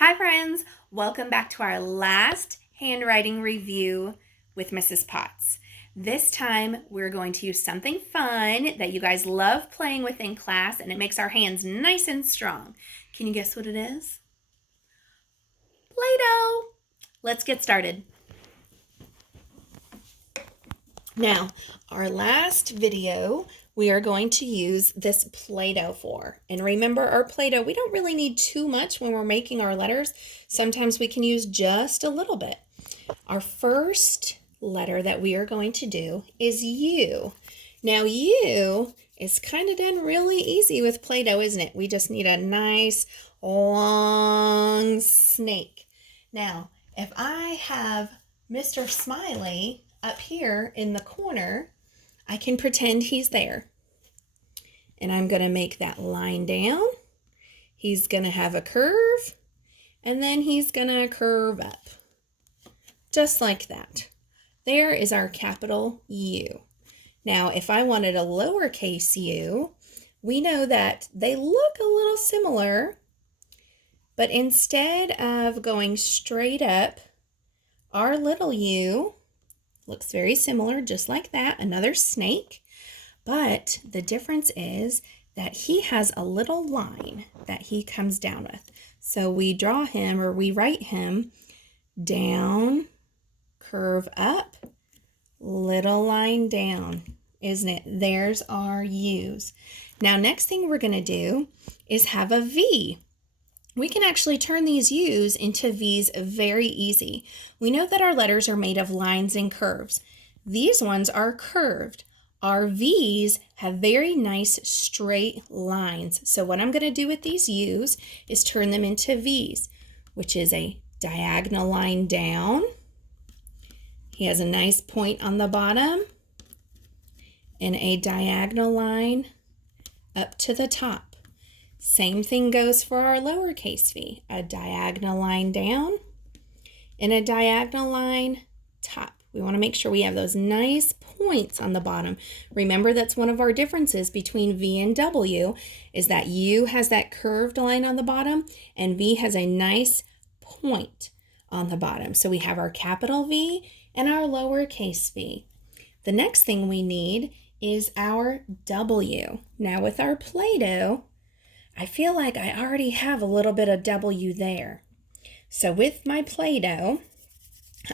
Hi friends, welcome back to our last handwriting review with Mrs. Potts. This time we're going to use something fun that you guys love playing with in class, and it makes our hands nice and strong. Can you guess what it is? Play-Doh! Let's get started. Now, our last video, we are going to use this Play-Doh for. And remember, our Play-Doh, we don't really need too much when we're making our letters. Sometimes we can use just a little bit. Our first letter that we are going to do is U. Now, U is kind of done really easy with Play-Doh, isn't it? We just need a nice long snake. Now, if I have Mr. Smiley up here in the corner, I can pretend he's there. And I'm going to make that line down. He's going to have a curve, and then he's going to curve up. Just like that. There is our capital U. Now, if I wanted a lowercase u, we know that they look a little similar, but instead of going straight up, our little u looks very similar, just like that, another snake. But the difference is that he has a little line that he comes down with. So we draw him, or we write him down, curve up, little line down, isn't it? There's our U's. Now, next thing we're going to do is have a V. We can actually turn these U's into V's very easy. We know that our letters are made of lines and curves. These ones are curved. Our V's have very nice straight lines. So what I'm going to do with these U's is turn them into V's, which is a diagonal line down. He has a nice point on the bottom and a diagonal line up to the top. Same thing goes for our lowercase v, a diagonal line down and a diagonal line top. We want to make sure we have those nice points on the bottom. Remember, that's one of our differences between V and W, is that U has that curved line on the bottom and V has a nice point on the bottom. So we have our capital V and our lowercase v. The next thing we need is our W. Now with our Play-Doh, I feel like I already have a little bit of W there. So with my Play-Doh,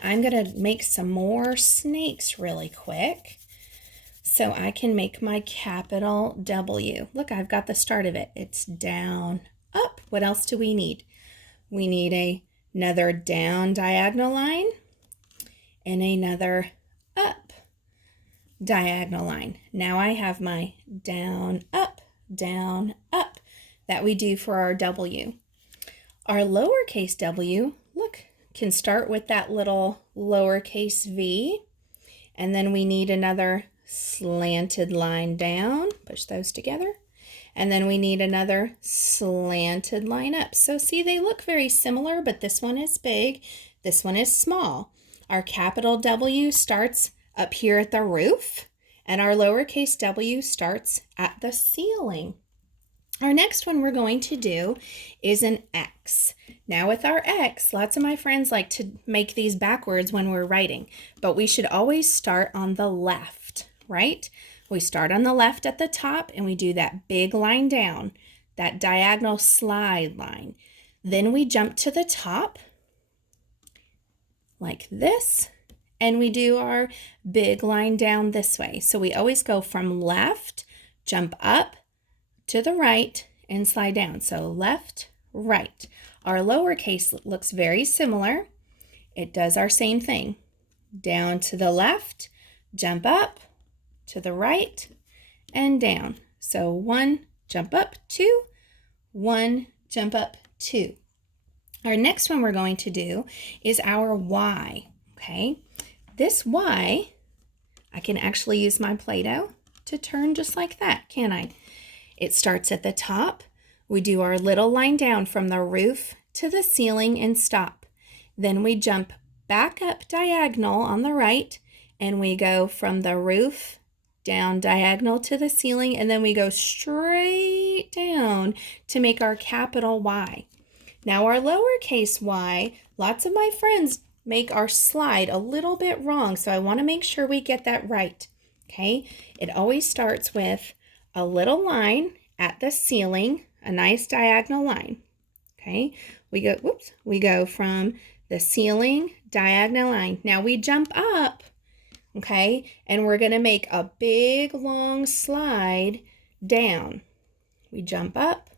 I'm going to make some more snakes really quick so I can make my capital W. Look, I've got the start of it. It's down, up. What else do we need? We need another down diagonal line and another up diagonal line. Now I have my down, up that we do for our W. Our lowercase w, look, can start with that little lowercase v, and then we need another slanted line down, push those together, and then we need another slanted line up. So see, they look very similar, but this one is big, this one is small. Our capital W starts up here at the roof, and our lowercase w starts at the ceiling. Our next one we're going to do is an X. Now with our X, lots of my friends like to make these backwards when we're writing, but we should always start on the left, right? We start on the left at the top and we do that big line down, that diagonal slide line. Then we jump to the top like this, and we do our big line down this way. So we always go from left, jump up, to the right, and slide down. So left, right. Our lowercase looks very similar. It does our same thing. Down to the left, jump up, to the right, and down. So 1, jump up, 2, 1, jump up, 2. Our next one we're going to do is our Y, okay? This Y, I can actually use my Play-Doh to turn just like that, can I? It starts at the top. We do our little line down from the roof to the ceiling and stop. Then we jump back up diagonal on the right, and we go from the roof down diagonal to the ceiling, and then we go straight down to make our capital Y. Now our lowercase y, lots of my friends make our slide a little bit wrong, so I want to make sure we get that right. Okay, it always starts with a little line at the ceiling, a nice diagonal line. Okay, we go from the ceiling, diagonal line. Now we jump up, okay, and we're going to make a big long slide down. We jump up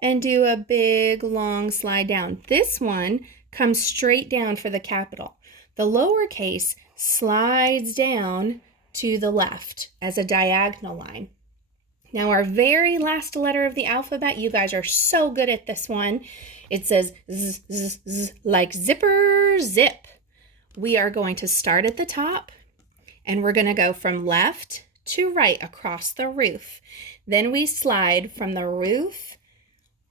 and do a big long slide down. This one comes straight down for the capital. The lowercase slides down to the left as a diagonal line. Now our very last letter of the alphabet, you guys are so good at this one. It says z, z, z, like zipper, zip. We are going to start at the top and we're going to go from left to right across the roof. Then we slide from the roof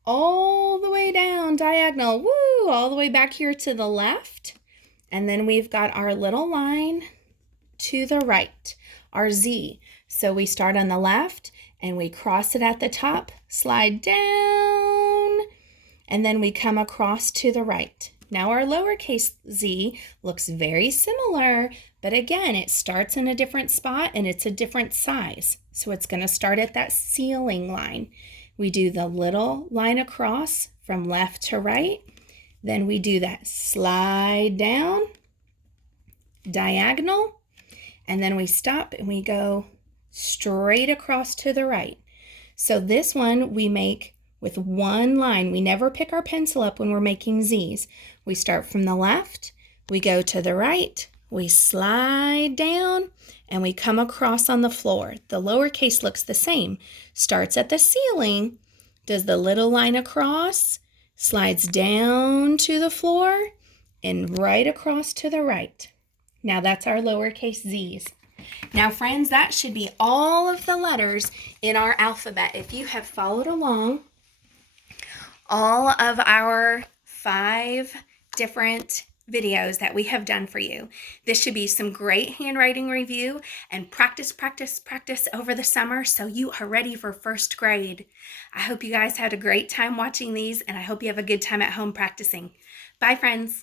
all the way down diagonal, woo, all the way back here to the left. And then we've got our little line to the right, our Z. So we start on the left and we cross it at the top, slide down, and then we come across to the right. Now our lowercase z looks very similar, but again, it starts in a different spot and it's a different size. So it's going to start at that ceiling line. We do the little line across from left to right. Then we do that slide down, diagonal, and then we stop and we go straight across to the right. So this one we make with one line. We never pick our pencil up when we're making Z's. We start from the left, we go to the right, we slide down, and we come across on the floor. The lowercase looks the same. Starts at the ceiling, does the little line across, slides down to the floor, and right across to the right. Now that's our lowercase z's. Now friends, that should be all of the letters in our alphabet. If you have followed along, all of our 5 different videos that we have done for you. This should be some great handwriting review and practice over the summer so you are ready for first grade. I hope you guys had a great time watching these and I hope you have a good time at home practicing. Bye friends.